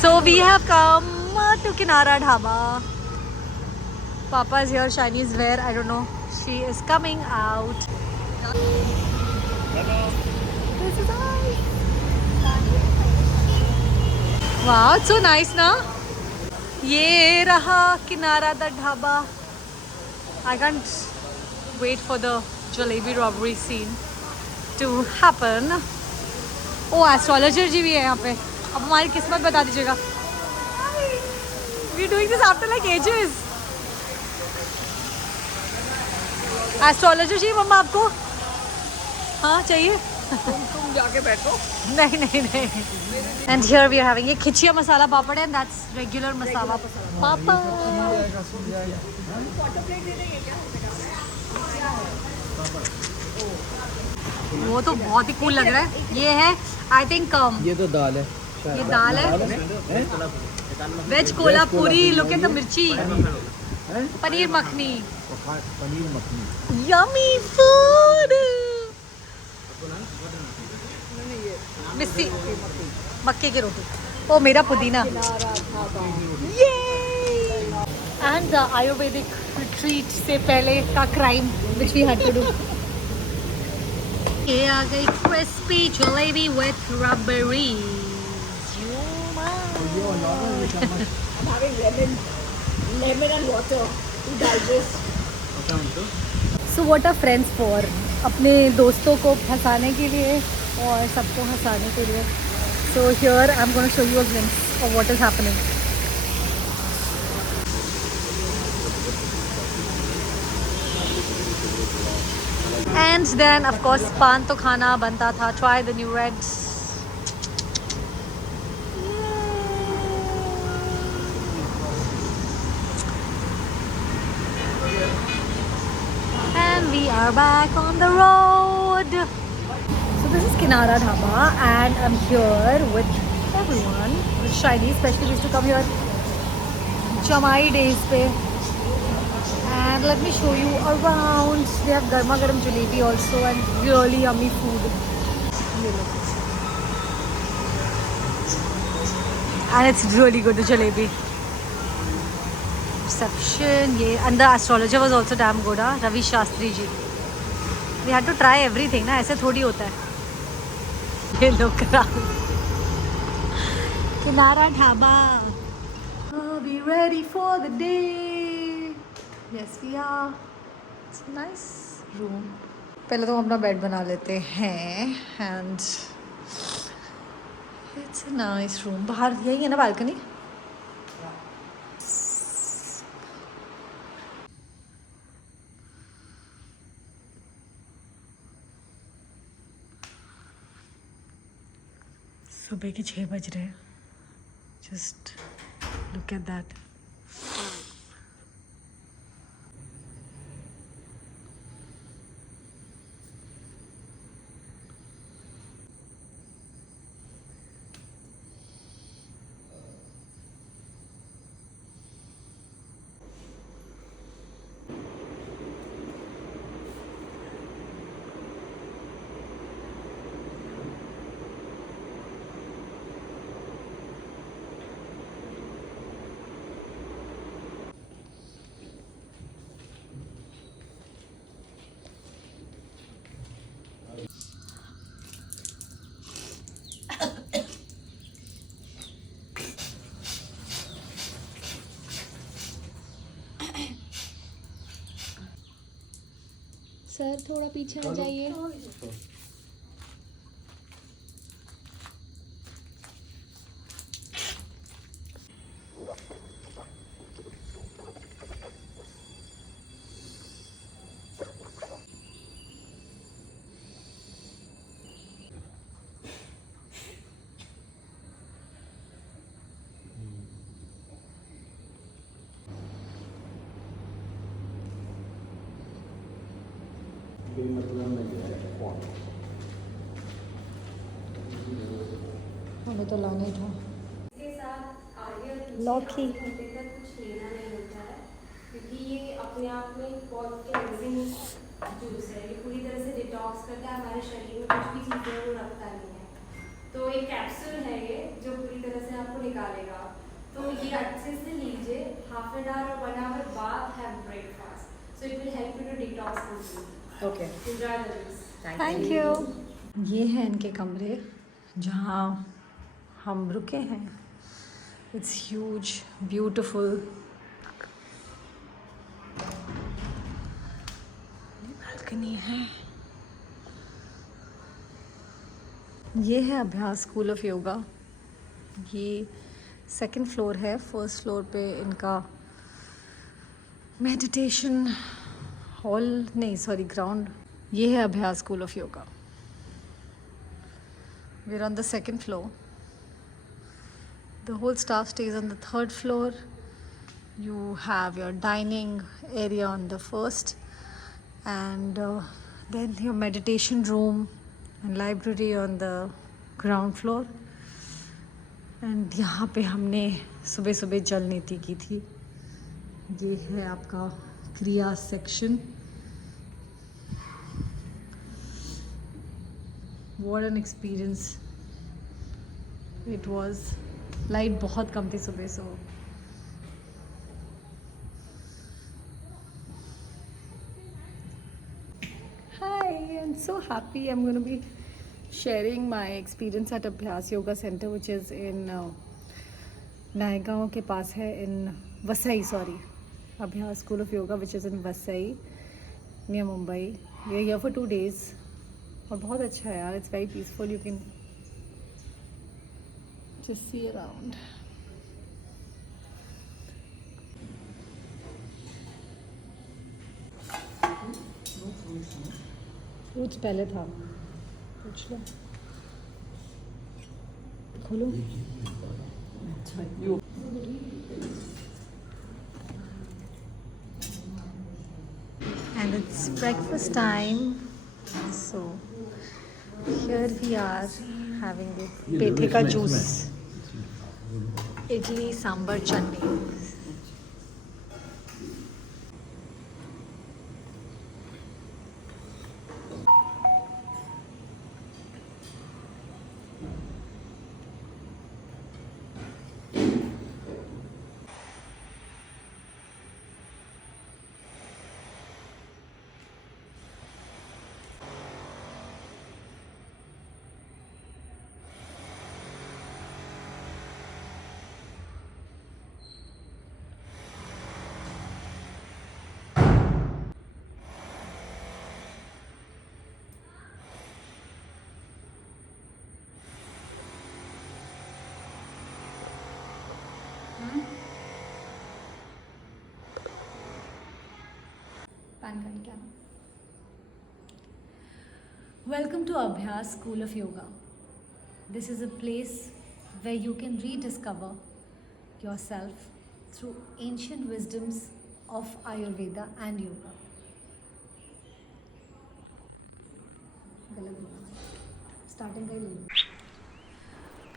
So we have come to Kinara Dhaba. Papa is here, Shiny is where? I don't know. She is coming out. This is nice. Wow, it's so nice na? ये रहा किनारा द dhaba. I can't wait for the jalebi robbery scene to happen. Oh, astrologer जी भी है यहाँ पे. अब हमारी किस्मत बता दीजिएगा. We're doing this after like ages. Astrologer जी मम्मा आपको? हाँ चाहिए? तुम जाके बैठो. नहीं नहीं नहीं. And here we are having a खिचिया मसाला papad and that's regular masala पापड़. वो तो बहुत ही कूल लग रहा है. ये है आई थिंक ये तो दाल है. ये दाल है. Veg Kolhapuri. Look at the mirchi. Paneer makhani. Paneer makhani. Yummy food. Missi मक्के की रोटी. ओ मेरा पुदीना. एंड आयुर्वेदिक रिट्रीट से पहले का crime which we had to do. ये आ गई crispy jalebi with rabris. I'm having lemon and water to digest. So what are friends for. अपने दोस्तों को फंसाने के लिए और सबको हंसाने के लिए. So here I am gonna show you a glimpse of what is happening. And then of course paan तो खाना बनता था. Try the new reds. We are back on the road. So this is Kinara Dhaba and I'm here with everyone, with Shiny, especially used to come here Jamai days pe. And let me show you around. They have garma garam jalebi also and really yummy food. And it's really good, the jalebi. Reception, yeah, and the astrologer was also damn good. Ravi Shastri ji. We had to try everything ना. ऐसे थोड़ी होता है. ये लोग किनारा dhaba. Be ready for the day. Yes we are. It's a nice room. पहले तो हम अपना बेड बना लेते हैं. And it's a nice room. बाहर यही है ना बालकनी. सुबह के 6 बज रहे हैं. Just look at that. Sir थोड़ा पीछे आ जाइए. हमें तो लाना ही था. लौकी. क्योंकि ये अपने आप में बहुत क्लींजिंग जूस है. ये पूरी तरह से डिटॉक्स करता है. हमारे शरीर में कुछ भी चीज़ें वो रखता नहीं है. तो एक कैप्सूल है ये जो पूरी तरह से आपको निकालेगा। तो ये अच्छे से लीजिए, हाफ एन आवर और 1 आवर बाद have breakfast, so it will help you to detox completely. Okay, enjoy the juice. Thank you. ये हैं इनके कमरे जहाँ हम रुके हैं। It's huge, beautiful. बालकनी है। ये है अभ्यास स्कूल ऑफ योगा। ये सेकंड फ्लोर है। फर्स्ट फ्लोर पे इनका मेडिटेशन हॉल, नहीं सॉरी ग्राउंड। ये है Abhyas school of yoga. We are on the second floor. The whole staff stays on the third floor. You have your dining area on the first, and then your meditation room and library on the ground floor. And यहाँ पे हमने सुबह सुबह जल नीति की थी। ये है आपका क्रिया section. What an experience it was. Light बहुत कम थी सुबह से। Hi, I'm so happy. I'm going to be sharing my experience at Abhyas Yoga Center, which is in Naigaon के पास है, in Vasai, sorry. Abhyas School of Yoga, which is in Vasai, near Mumbai. We are here for 2 days. और बहुत अच्छा है यार. It's very peaceful. You can just see around. Fruits पहले था, पूछ लो। खोलो। And it's breakfast time. So here we are having the पेठे का जूस, इडली सांभर chutney. Welcome to Abhyas School of Yoga. This is a place where you can rediscover yourself through ancient wisdoms of Ayurveda and Yoga.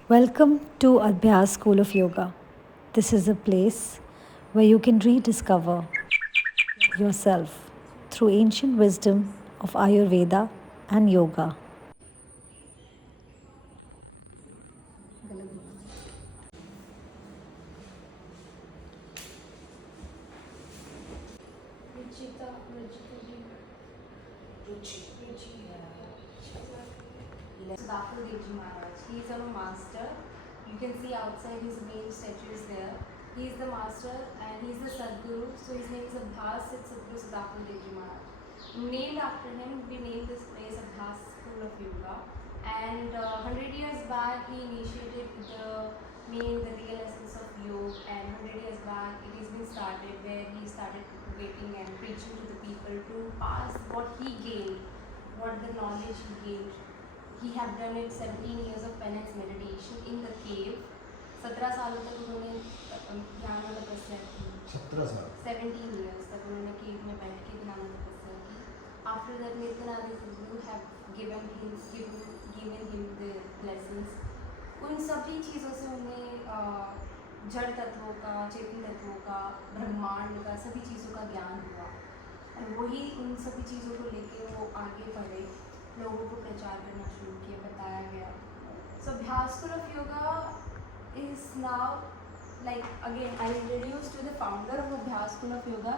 Welcome to Abhyas School of Yoga. This is a place where you can rediscover yourself through ancient wisdom of Ayurveda and Yoga. Sadhguru Devji Maharaj. He is our master. You can see outside his main statue is there. He is the master and he is the Sadguru. So his name is Abhyas Sadguru Sadhguru Devji Maharaj. Named after him, we named this place Abhyas School of Yoga. And 100 years back, he initiated the real essence of yoga. And 100 years back, it has been started where he started propagating and preaching to the people to pass what he gained, what the knowledge he gained. He have done it 17 years of penance meditation in the cave. 17 सालों तक उन्होंने ध्यान में तपस्या की। 17 years तक उन्होंने केव में बैठ के ध्यान में तपस्या की। After that, Nityananda Sadhguru have given him the lessons. उन सभी चीज़ों से उन्हें जड़ तत्वों का, चेतन तत्वों का, ब्रह्मांड का, सभी चीज़ों का ज्ञान हुआ। और वही उन सभी चीज़ों को लेके वो आगे बढ़े, लोगों को प्रचार करना शुरू किया, बताया गया, So Abhyas School of Yoga is now, like, again, I'll introduce to the founder of Abhyas School of Yoga.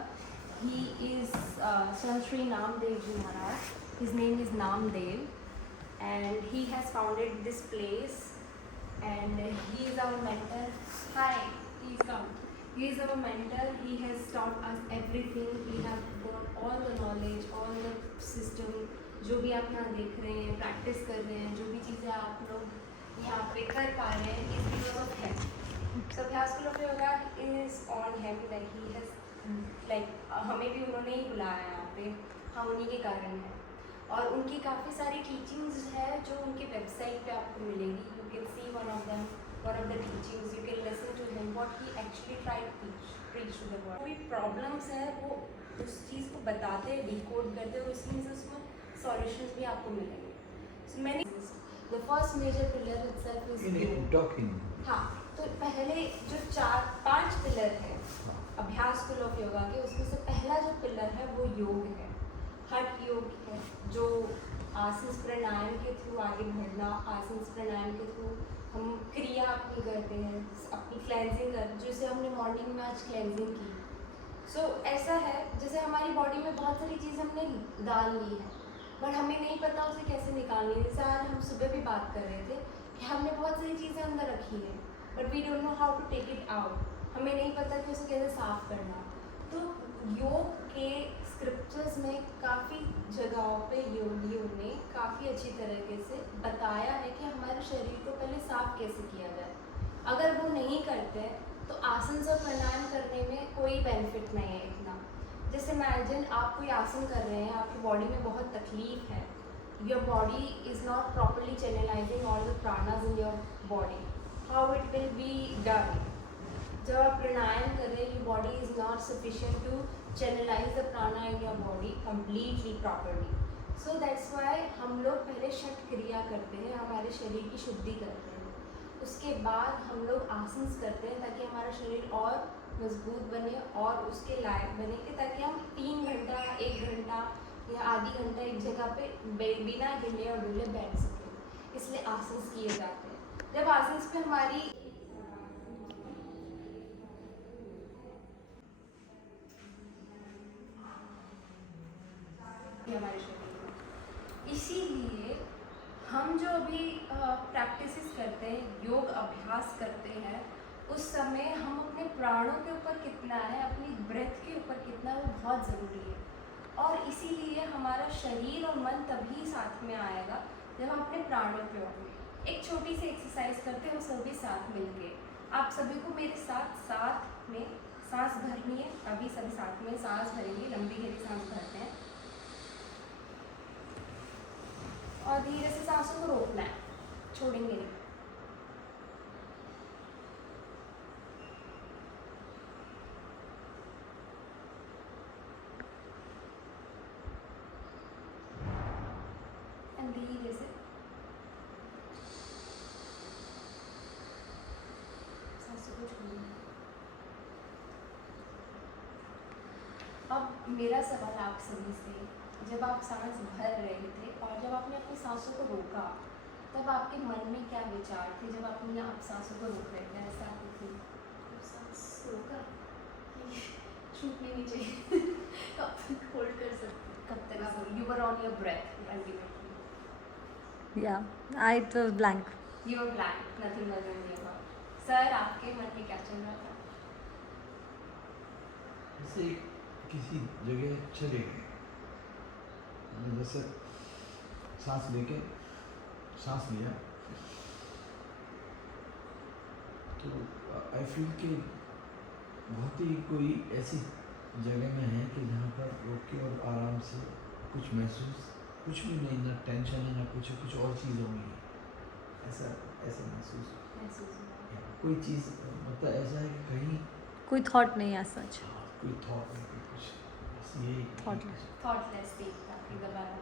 He is Sant Shri Namdev Ji Maharaj. His name is Namdev, and he has founded this place, and he is our mentor. Hi, please come. He is our mentor. He has taught us everything. We have got all the knowledge, all the system. जो भी आप यहाँ देख रहे हैं, प्रैक्टिस कर रहे हैं, जो भी चीज़ें आप लोग यहाँ पे कर पा रहे हैं, is because of him. So Abhyas School of Yoga is on him. Like he has, like हमें भी उन्होंने ही बुलाया यहाँ पे, हम उन्हीं के कारण हैं. और उनकी काफ़ी सारी टीचिंग्स है जो उनकी वेबसाइट पे आपको मिलेगी. You can see one of them, one of the teachings. You can listen to him what he actually tried to preach to the world. कोई प्रॉब्लम्स है वो उस चीज़ को बताते हैं, डिकोड करते हैं, और उसमें से उसमें सॉल्यूशंस भी आपको मिलेंगे. So many, the first major pillar itself is yoga. Talking. हाँ, तो पहले जो 4-5 पिलर है अभ्यास स्कूल ऑफ योगा के, उसमें से पहला जो पिलर है वो योग है. हठ योग है, जो आसन प्राणायाम के थ्रू आगे बढ़ना. आसन प्राणायाम के थ्रू हम क्रिया अपनी करते हैं, अपनी क्लेंजिंग करते हैं, जैसे हमने मॉर्निंग में आज क्लेंजिंग की. सो ऐसा है जैसे हमारी बॉडी में बहुत सारी चीज़ हमने डाल ली है, बट हमें नहीं पता उसे कैसे निकालनी है. जैसे आज हम सुबह भी बात कर रहे थे कि हमने बहुत सारी चीज़ें अंदर रखी हैं, but we don't know how to take it out. हमें नहीं पता कि उसे कैसे साफ करना. तो योग के स्क्रिप्चर्स में काफ़ी जगहों पे योगियों ने काफ़ी अच्छी तरीके से बताया है कि हमारे शरीर को पहले साफ कैसे किया जाए. अगर वो नहीं करते तो आसन से प्राणायाम करने में कोई बेनिफिट नहीं है इतना. जैसे इमेजिन आप कोई आसन कर रहे हैं, आपकी बॉडी में बहुत तकलीफ है, your body is not properly channelising all the pranas in your body. How it will be done? जब आप प्राणायाम कर रहे हैं, your body is not sufficient to channelise the prana in your body completely properly. So that's why हम लोग पहले षट क्रिया करते हैं, हमारे शरीर की शुद्धि करते हैं. उसके बाद हम लोग आसन करते हैं ताकि हमारा शरीर और मजबूत बने और उसके लायक बने, कि ताकि हम 3 घंटा, 1 घंटा या आधी घंटा एक जगह पे बिना हिले और डुले बैठ सकें. इसलिए आसन किए जाते हैं. जब आसन पे हमारी हमारे शरीर में, इसीलिए हम जो अभी प्रैक्टिसेस करते हैं, योग अभ्यास करते हैं, उस समय हम अपने प्राणों के ऊपर कितना है, अपनी ब्रेथ के ऊपर कितना है, वो बहुत ज़रूरी है. और इसीलिए हमारा शरीर और मन तभी साथ में आएगा जब हम अपने प्राणों पे होंगे. एक छोटी सी एक्सरसाइज करते हैं हम सभी साथ मिलके. आप सभी को मेरे साथ साथ में सांस भरनी है. अभी सभी साथ में सांस भरेंगे, लंबी गहरी सांस भरते हैं और धीरे से सांसों को रोकना है, छोड़ेंगे नहीं. धीरे से सांसों को छोड़ना. अब मेरा सवाल आप सभी से, जब आप सांस भर रहे थे और जब आपने अपनी सांसों को रोका, तब आपके मन में क्या विचार थे जब आपने आप सांसों को रोक रहे थे? ऐसा आपको थी सांस रोका, छूटनी नहीं चाहिए, कब तक होल्ड कर सकते, कब तक you were on your breath ultimately. Yeah, it was blank. You were blank, nothing was in your heart. Sir, आपके मन में क्या चल रहा था? जैसे किसी जगह चले गए, जैसे सांस लेके सांस लिया तो आई फील कि बहुत ही कोई ऐसी जगह में है कि जहाँ पर रोक के और आराम से कुछ महसूस, कुछ भी नहीं, ना टेंशन है ना कुछ और चीज़ होगी, ऐसा महसूस कोई चीज़, मतलब ऐसा है कि कहीं कोई थॉट नहीं है सच. कोई थॉट नहीं, कुछ बस यही थॉटलेस स्टेट था कि दोबारा.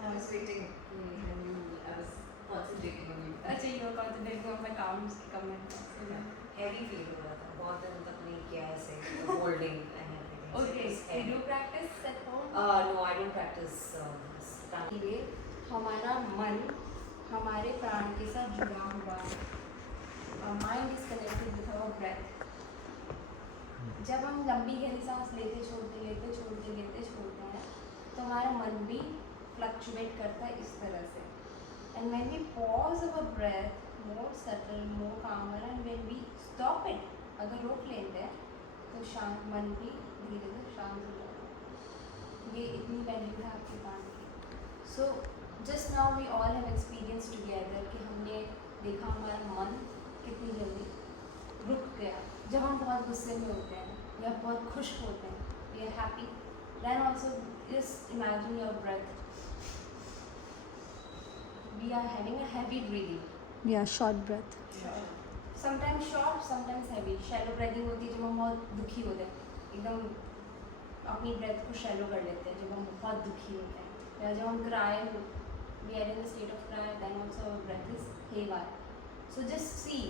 I was waiting when you, I was concentrating on you. अच्छा, you were concentrating on my counts की comment. Heavy feel हो रहा था, बहुत दिन तक नहीं किया ऐसे, holding and everything. Okay, did you practice at home? No, I don't practice. ये हमारा मन हमारे प्राण के साथ जुड़ा हुआ है. Mind is connected with our breath. जब हम लंबी गहरी सांस लेते छोड़ते हैं तो हमारा मन भी फ्लक्चुएट करता है इस तरह से. And when we pause our breath more subtle more calmer and when we stop it, अगर रोक लेते हैं तो शांत मन भी धीरे धीरे शांत हो जाता है. ये इतनी वैल्यू है आपके कान की. So just now we all have experience together कि हमने देखा हमारा मन कितनी जल्दी रुक गया. जब हम बहुत गुस्से में होते हैं या बहुत खुश होते हैं, we are happy, then also just imagine your breath. We are having a heavy breathing. Yeah, short breath. Sometimes short sometimes heavy. Shallow breathing होती है जब हम बहुत दुखी होते हैं, एकदम अपनी ब्रेथ को शैलो कर लेते हैं जब हम बहुत दुखी होते हैं. या जब हम cry, we are in the state of cry, then also our breath is heavier. So just see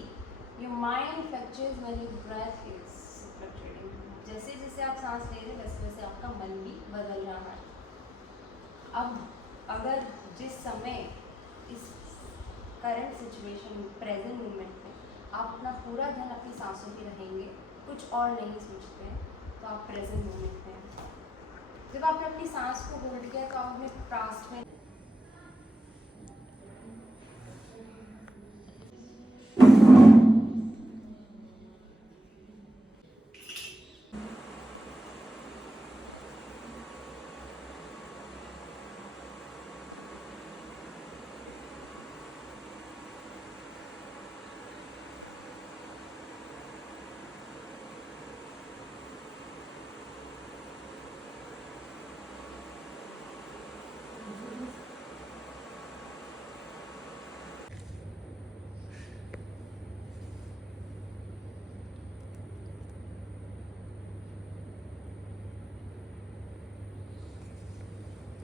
your mind fluctuates when your breath is fluctuating. जैसे जैसे आप सांस ले रहे हैं वैसे वैसे आपका मन भी बदल रहा है. अब अगर जिस समय इस करंट सिचुएशन प्रेजेंट मोमेंट में आप अपना पूरा ध्यान अपनी सांसों पे रहेंगे, कुछ और नहीं सोचते हैं, तो आप प्रेजेंट मोमेंट में हैं. जब आपने अपनी सांस को होल्ड किया तो आपने पास्ट में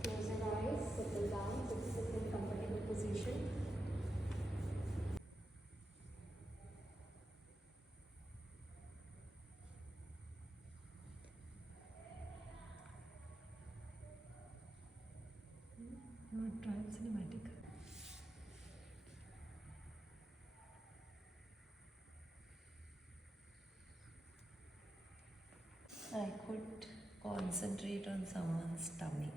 close your eyes, settle down, sit in comfortable position. You want to try cinematic? I could concentrate on someone's tummy.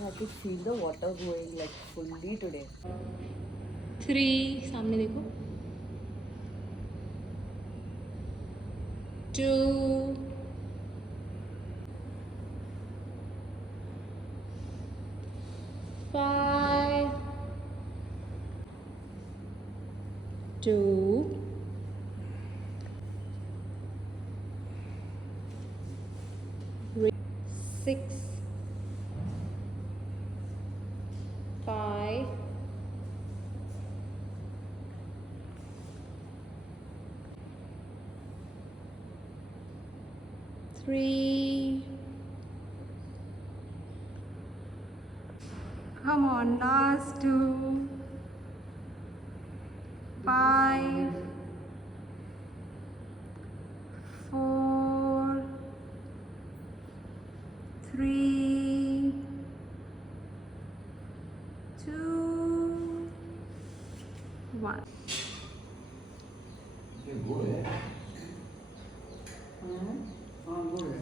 I could feel the water going like fully today. 3 सामने देखो. 2 5 2 6 5 3. Come on, last 2. 5 4 3 2 1. ये वो है. हाँ वो है.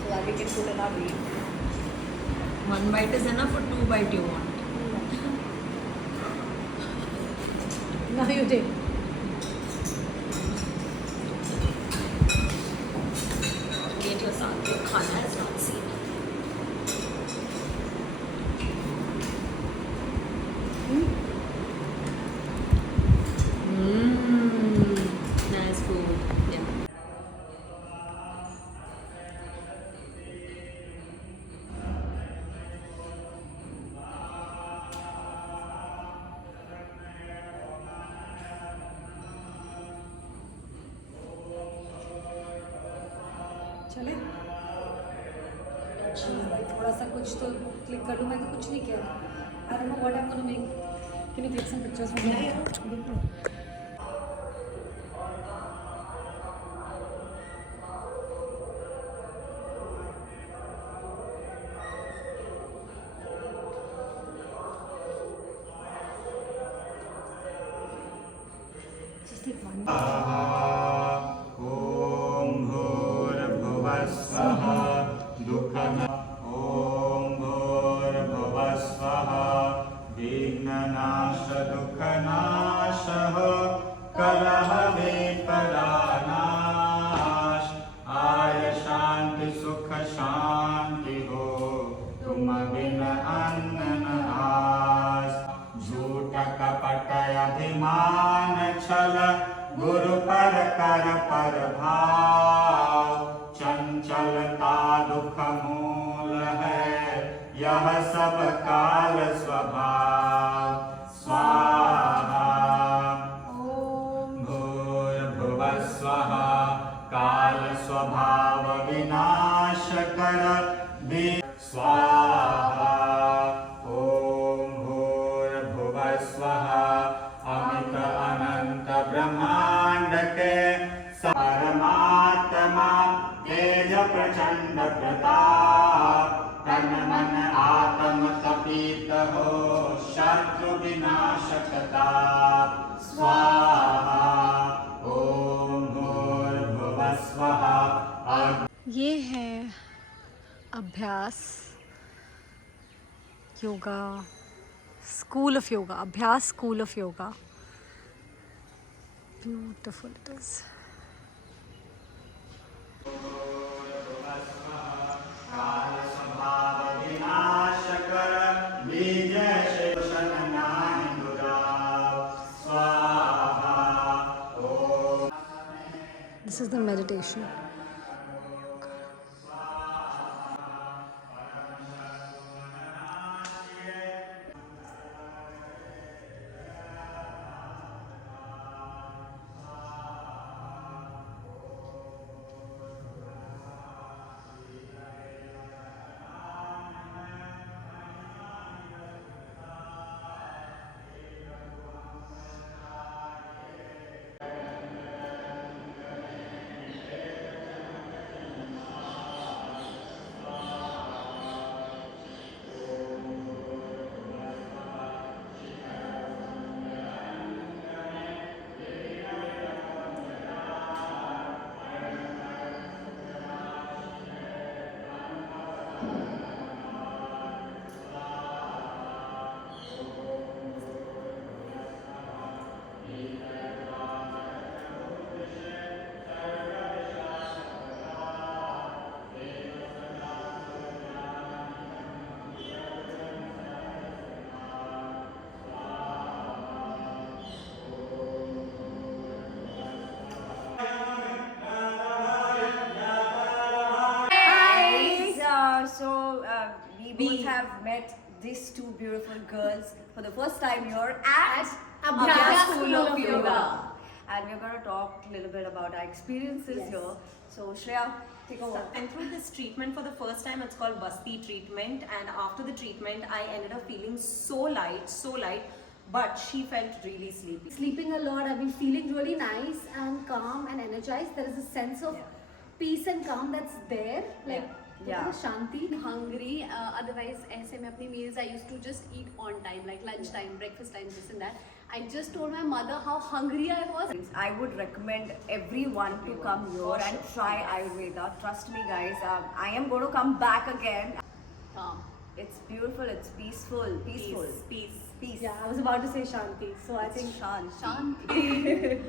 So that we can put in our weight. 1 bite is enough or 2 bite you want? Now you take. Get your son. Your khana is not seen. चले She's like थोड़ा सा कुछ तो क्लिक कर लूँ मैं तो कुछ नहीं किया I don't know what I'm gonna make. Can you click some pictures for me? Just take one. ॐ भूर्भुवस्वः दुःखन ॐ भूर्भुवस्वः विघ्ननाश दुःखनाशः कलह विपदानाश आय शान्ति सुख शान्ति हो तुम बिन अन्न न आस झूठ कपट अभिमान छल गुरु पर कर पर भाव चंचलता दुख मूल है यह सब काल स्वभाव स्वाहा भूर्भुवस्वः काल स्वभाव विनाश कर स्वाहा ॐ भूर्भुवस्वः अमित अनंत ब्रह्मांड के परमात्मा तेज प्रचंड प्रताप तन मन आत्म तपित हो शत्रु विनाशकता स्वाहा ॐ भूर्भुवस्वः ये है अभ्यास yoga school of yoga Abhyas school of yoga beautiful it is काल स्वभाव विनाश कर बीज शेषन नाहि दुराव स्वाहा ॐ this is the meditation We both have met these two beautiful girls for the first time here at Abhyas School of Yoga. And we're going to talk a little bit about our experiences here. So Shreya, take over. Went through this treatment for the first time. It's called Basti treatment, and after the treatment I ended up feeling so light, but she felt really sleepy. Sleeping a lot, I've been feeling really nice and calm and energized. There is a sense of peace and calm that's there. Like Shanti. Hungry, otherwise ऐसे में अपनी meals I used to just eat on time, like lunch time, breakfast time, this and that. I just told my mother how hungry I was. I would recommend everyone to come here and try Ayurveda. Trust me guys, I am going to come back again. It's beautiful, it's peaceful. Peace. Yeah, I was about to say Shanti. So I think Shanti.